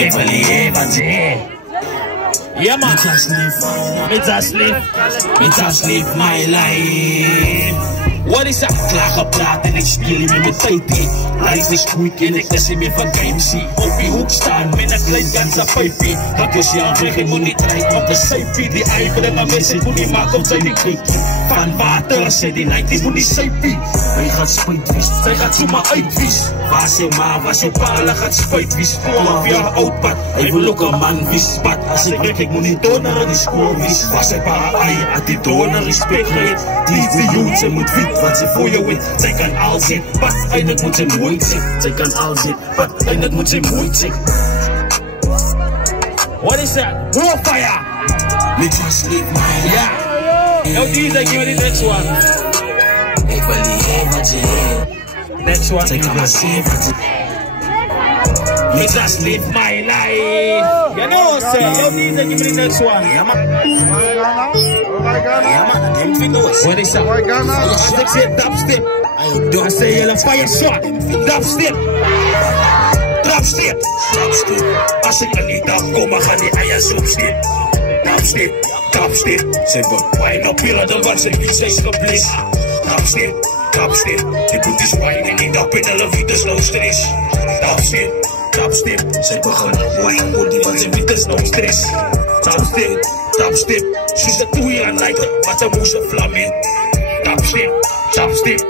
Yeah, man. Me just live my life. What is dat? Klagen, praten en ik speel je met feiten. Reis is quick en ik zie me van MC. Op die hoek staan met een klein ganse pijpie. Dat is jouw brug, ik moet niet rijden op de safety. Die ijveren maar mensen moet niet maken op zijn die klikje. Van water, zei die night moet die safety. Hij gaat spuitwies, zij gaat zomaar uitwies. Waar zijn ma, waar zijn pa, hij gaat spuitwies. 12 jaar oud pad, hij wil ook een man wies pad. Als ik moet niet doneren, die school wies. Waar zijn pa, hij had die doneren respect geeft. Die is de youth, ze moet weten wat ze voor je weet. Zij kan al zien, wat eindelijk moet ze nooit zien. Zij kan al zien, wat eindelijk moet ze nooit zien. What is that? Warfire! Me just live my life. Yeah. Yo, DJ, give me the next one. Ik wil die eventje. Next one. Take my favorite. Me just live my life. You know, say. Yo, DJ, give me the next one. Yeah, man. Yeah, man. I didn't know it. What is that? As ik say dubstep. I say yellow fire shot. Dubstep. Dubstep. Dubstep. Als ik er niet afkom, dan gaan die eieren soepstep. Dubstep. Dubstep. Zeg wat, wijn op pillen, dan was ik niet steeds geblist. Dubstep. Dubstep. Die boet is wijn en niet op in de leviet is no stress. Dubstep. Dubstep. Zij beginnen wijn op die want ze niet is no stress. Dubstep. Dubstep. Ze zit toe hier aan lijken, wat een moest vlam in. Dubstep. Dubstep.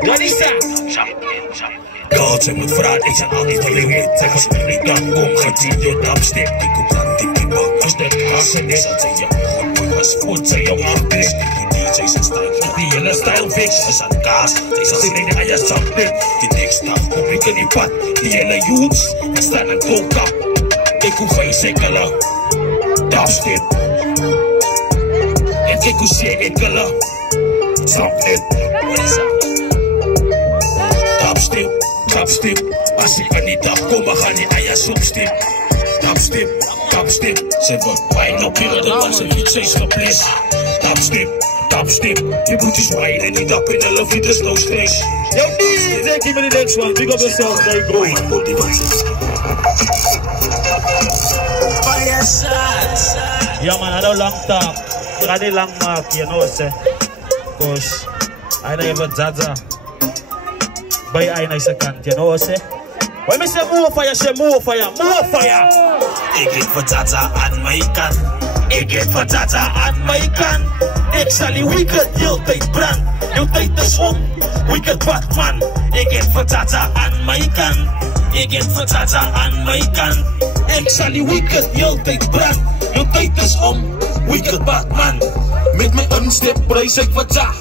Wat is dat? God, ze moet vragen, ik zijn al niet verleeuwd. Zeg als ik niet kan, kom, gaat zien je dubstep. Ik kom aan die bak, als dat gassen is. Dat zei je, goed mooi was goed, zei je artist. Die DJ's en stijl, die hele stijl fix. Ze zijn kaas, ze zijn zin in je zandpit. Die dik staat, kom ik in die pad. Die hele youths, er staan een koolkap. Ik hoef geen sikkelen. Dubstep. En ik hoef geen ekkelen. Zandpit. Wat is dat? Dubstep, dubstep. Als ik er niet afkom, dan gaan die eieren soepstep. Dubstep, dubstep. Zeg wat, wijn op pillen, dan was ik niet steeds geblist. Dubstep, dubstep. Je moet eens wijnen niet op in de leviet is no stress. Yo, DJ, give me the next one. Big up yourself, hey bro. Fire shots. Ja man, I don't long talk. I don't long mark, you know, say. Cause I don't even zaza. Bij een is kant, you know what I say? When me say more fire, say more fire, more fire. Ik get voor Tata aan mijn kant. Ik get voor Tata aan mijn kant. Ik zal die wicked heel tijd brand. Jouw tijd is om, wicked Batman. Ik get voor Tata aan mijn kant. Ik get voor Tata aan mijn kant. Ik zal die wicked heel tijd brand. Jouw tijd is om, wicked Batman. Met mijn unstep prijs ik wat ja.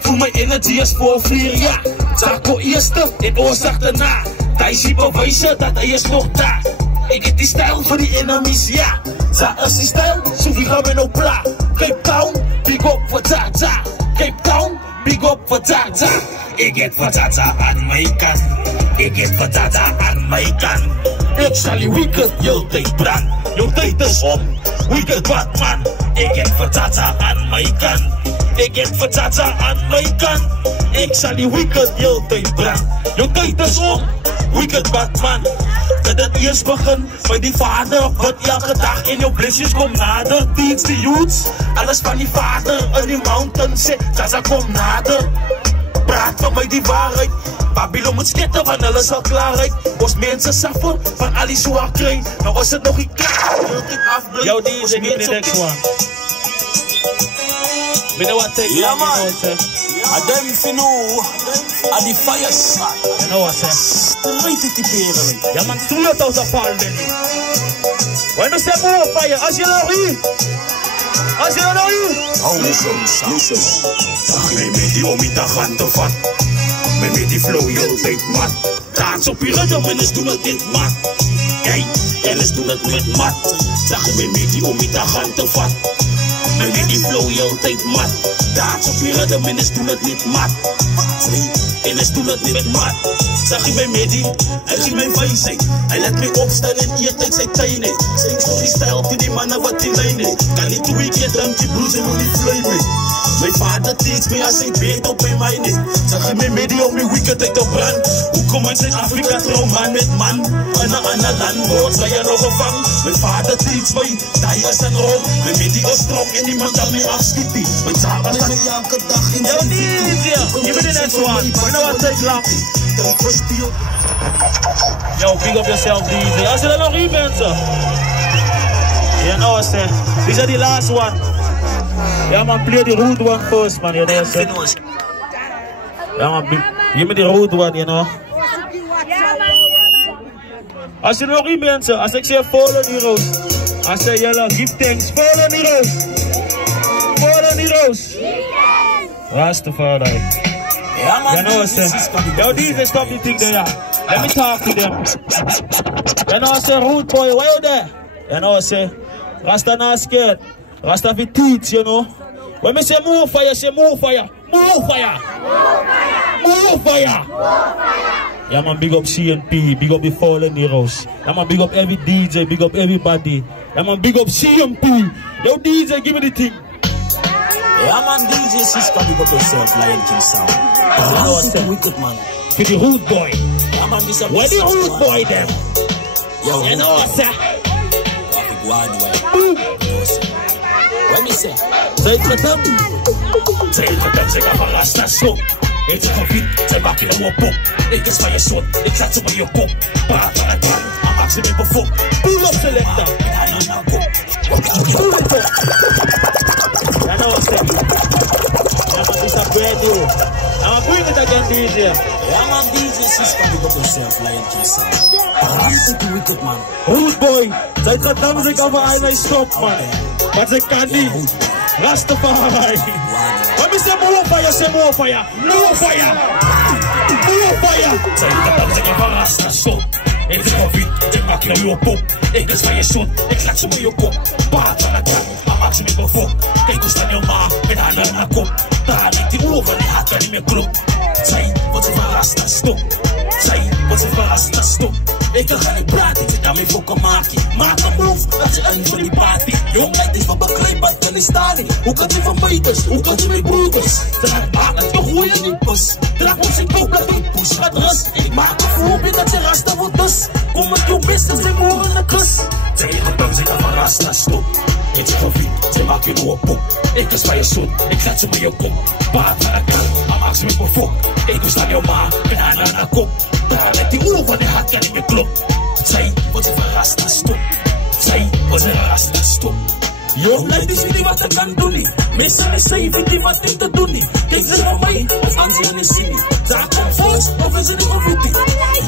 Voel mijn energie is voor 4 jaar. Zako eerste en oorzaak daarna. Hij ziet bewijzen dat hij is nog daar. Ik heb die stijl voor die enemies, ja. Za is die stijl, zo wie gaan we nou pla. Cape Town, big up voor Tata. Cape Town, big up voor Tata. Ik heb voor Tata aan mijn kant. Ik heb voor Tata aan mijn kant. Ik zal die wicked heel tijd brand. Jouw tijd is om, wicked Batman. Ik heb voor Tata aan mijn kant. Ik heb voor Tata aan mijn kant. Ik zal die wicked heel tijd brand. Jouw tijd is om, wicked Batman. Dat het eerst begin bij die vader. Wat elke dag in jouw blessings komt nader. Teach the youths, alles van die vader. In die mountains, Tata komt nader. Praat van mij die waarheid. Babylon moet sketten, want alles al klaarheid. Ons mensen suffer van al die zwaar krijg. Nou is het nog niet klaar. Yo, die is in the next one. We know what take yeah, man. I don't know. I the fire shot. You know what I say? Yeah, man, through it out of Paul Benny. When you say more fire, as you know you. As you know you. Oh, listen. Me met die om in de hand te vat. Me met die flow heel tijd mat. Taats op je rug, en eens doen het dit mat. Kijk, en eens doen het met mat. Zag me met die om in de hand te vat. Me met die flow heel tijd mat. Taats op je rug, en eens doen het niet mat. En eens doen het niet met mat. Zag je mij met die, hij ging mij wijsheid. Hij laat mij opstaan en eerlijk zijn tijden. Steeds voor die stijl voor die mannen wat die lijnen. Kan niet twee keer dan die broers en moet niet vleien. My father teach me as ik weet op in mijn nek. Zag je me media om me wicked uit de brand. Hoe kom in Zuid-Afrika trouw man met man? En een ander land wordt zij er nog gevang. My father teach me, dat is een rol. My media is strong en niemand kan me afschieten. My zaken zijn elke dag in de video. Give me the next one. You know what takes long. Yo, big up yourself, DJ. I said I don't even, sir. You know what I'm saying? These are the last one. Yeah, man, play the rude one first, man. You know what I'm saying? Yeah, man, give me the rude one, you know. I said no remain, sir. I said follow the rose. I said yellow, give thanks. Follow the rose. Follow the rose. Rastafari. Yeah, man, you know what I'm saying? Yo, DJ, stop the thing there. Let me talk to them. You know what I'm saying? Rude boy, why you there? You know what I'm saying? Rasta not scared. Rasta fi teach, you know. When me say move fire, say move fire. Move fire. Move fire. Yeah, man, big up CNP, big up the Fallen Heroes. Yeah, man, big up every DJ, big up everybody. Yeah, man, big up CNP. Yo, DJ, give me the thing. Yeah, man, DJ Siska, big up yourself, Lion King sound. You know what's that? Wicked, man. For the rude boy. Yeah, man, this where the rude boy them? Yo, you know what's that? Let me say. Say it to them. Say it to them, say I'm a rasta slow. It's a COVID, say back in the war book. It is my sword, it's not to your book. But I'm asking me before. Pull up selector. Pull it up. You know what's that? It's a brand new. I'm bring it again, DJ. Yeah, man, DJ Siska, big up yourself, Lion King sound. Wicked, man. Rude boy. Say to them, say I'm a stop, man. But they can't. Rastafari. When me say more fire, say more fire. More fire. More fire. Say to them, say I'm a rasta stop. It's a COVID, they back in your book. It is my sword, it's not to your book. But I'm asking me before. They go stand your ma, and I learn a cook. But I'm over the hat in my club. Say, what's if I rasta stop? Say, what's if I rasta stop? Ik ga niet praten, zit aan mij voor kan maken. Maak een move, dat je een voor die party. Jong lijkt is van begrijpbaar, kan niet staan. Hoe kan je van meiders, hoe kan je mijn broeders? Draag maak het, je goeie niet pas. Draag ons in koop, dat ik push gaat rust. Ik maak een voorbeeld dat je rasta wordt dus. Kom met jouw business, ik hoor in de kus. Zeg je gedaan, zeg van rasta stop. Je zegt van vriend, ze maak je door een pop. Ik is bij je zoon, ik zet ze met je kop. Baat naar de kant, maar maak ze met mijn fok. Ik was naar jouw ma, en aan haar kop. Daar met die oor van die hat kan in je klop. Zij, wat ze van rasta stop. Zij, wat ze van rasta stop. Yo, lijkt is niet wat ik kan doen niet. Mensen is zij, vind die wat ik te doen niet. Kijk ze van mij, of aan ze niet zien niet. Daar komt volks, of is ze niet of weet niet.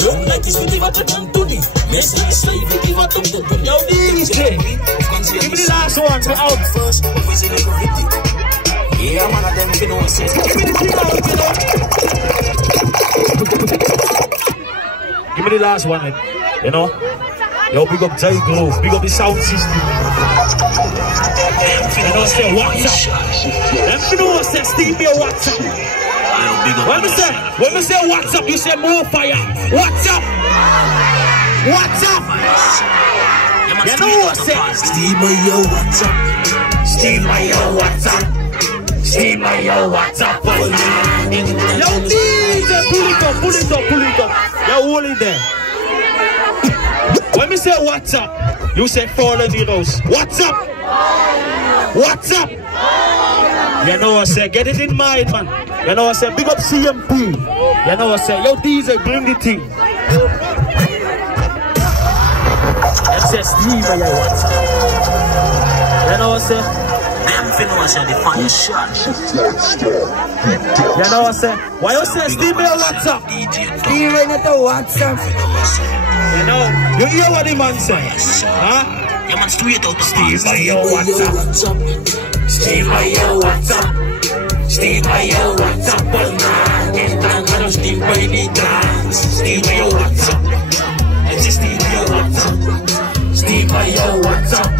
Yo, lijkt is niet wat ik kan doen niet. Mensen is zij, vind die wat ik te doen niet. Yo, DJ, give me the last one, we're out. First, of is ze niet of weet niet. Yeah, man, I don't know what's it. Give me the thing out, you know. Give me the last one, you know. Yo, big up Jai Grove, big up the sound system. You know, say WhatsApp. You know, say Steve, your WhatsApp. When we say WhatsApp, you say more fire. WhatsApp. WhatsApp. You know what say? Steve, your WhatsApp. Steve, your WhatsApp. Steve, your WhatsApp. Yo, DJ, pull it up, pull it up, pull it up. Yo, hold it there. When we say WhatsApp, you say Fallen Heroes. WhatsApp. WhatsApp. You know what I say? Get it in mind, man. You know what I say? Big up CMP. You know what I say? Yo, DJ, bring the thing. It says Steve, your WhatsApp. You know what I say? Them finish the fire shot. You know what I say? Why you say Steve, your WhatsApp? Steve, ain't the WhatsApp. You know, you hear what the man say? Huh? Yeah, man, straight out the Steve, your WhatsApp. Steve, your WhatsApp. Steve, your WhatsApp. All night. And I'm gonna Steve by the dance. Steve, your WhatsApp. It's Steve, your WhatsApp. Steve, your WhatsApp.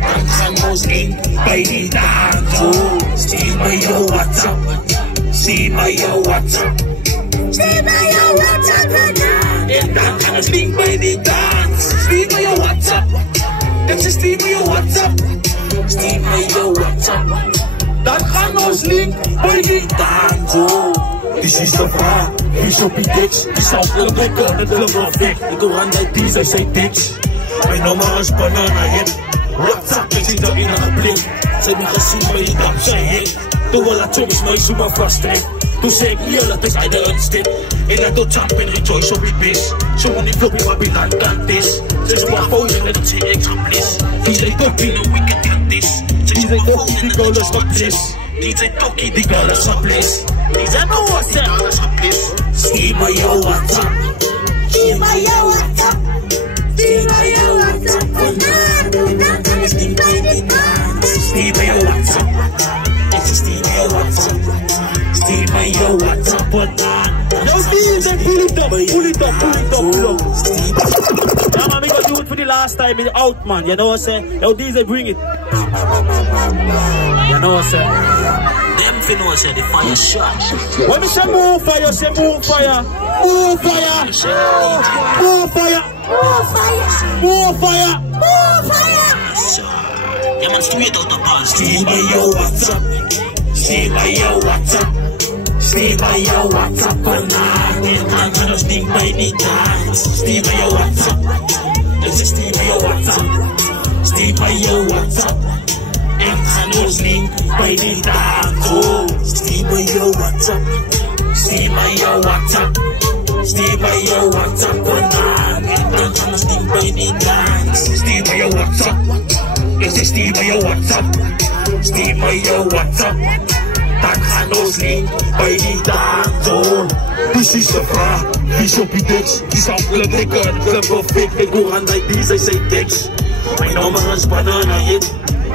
And I'm Steve by the dance. Oh, Steve, your WhatsApp. Steve, your WhatsApp. Steve, your WhatsApp. And I'm gonna Steve by the dance. Steve, your WhatsApp. It's Steve, your WhatsApp. Steve, your WhatsApp. Dan gaan ons niet. link by the Danzo. This is the vibe, he's op die dicks. Die sampler lekker, net hulle wil weg. Ek hoor aan die D's, hy sê dicks. My nummer is banana hit. WhatsApp, ek sien daar enige blik. Sy het my gesien by die dam, sy hit. Toe wil dat soms my so maar vasttrek. Toe sê ek nie, dat is hy de instip. En dat tot jump en rejoice op die bis. So on die floppy wat die land kant is. Sy so maar phone en dat sê ek gaan bliss. DJ Tokkie, no wicked kant is. DJ Tokkie, die girl is wat bliss. DJ Tokkie, die girl is wat bliss. DJ Tokkie, die girl is wat bliss. See my yo, what's up? See my yo, what's up? See my yo, what's up? See my yo, what's up? It's see my yo, what's up? See my yo, what's up? Yo, DJ, pull it up, look. Yeah, man, we gonna do it for the last time in the out, man. You know what I'm saying? Yo, DJ, bring it. You know what I'm saying? Them finna say the fire shot. When we say move fire, say move fire. Move fire. Move fire. Move fire. Move fire. Yeah, man, straight out the ball. See my yo, what's up? See my yo, what's up? See my yo, what's up? I'm gonna sting by the dance. See my yo, what's up? This is see my yo, what's up? See my yo, what's up? I'm gonna sting by the dance. Oh, see my yo, what's up? See my yo, what's up? See my yo, what's up? I'm gonna sting by the dance. See my yo, what's up? This is Steve, yo, what's up? Steve, yo, what's up? Dat gaat ons link bij die Danzo. This is the vibe, he's op die dicks. Die sampler lekker, club of fake. Ik hoor aan die D's, hij zei dicks. Mijn nummer is banana hit.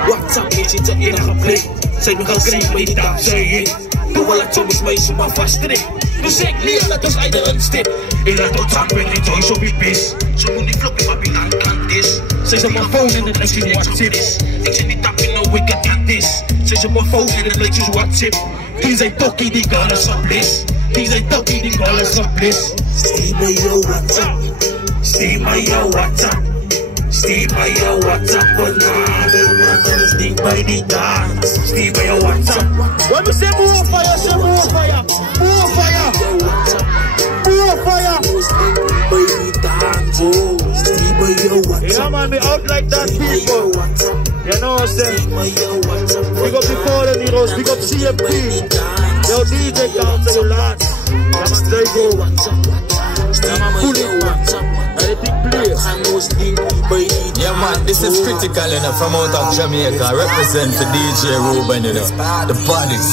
WhatsApp, ik zit er enige blik. Zij me gaan zien bij die Danzo hit. Toen wil ik soms mij zo maar vasttrek. Dus ik leer dat ons uit de unstip. En dat tot zak ben ik joyce op die bis. Zo moet die floppy wat die kant is. Zij zijn mijn phone en het lijkt je WhatsApp is. Ik zit niet op in no wicked kant is. Zij zijn mijn phone en het lijkt je WhatsApp. Die zijn Tokkie, die girl is op bliss. Die zijn Tokkie, die girl is op bliss. See my yo, what's up? See my yo, what's up? See my yo, what's up? Banana, sting by the dance. See my yo, what's up? When we say move fire, say move fire. Move fire. Move fire. Yeah, man, we out like that, people. You know what I'm saying? Big up the Fallen Heroes, big up CMP. Yo, DJ counter your lad. Yeah, man, there you go. Yeah, man, pull it. And the big players. Yeah, man, this is Critical, you know, from out of Jamaica. Represent for DJ Ruben, you know. The bodies.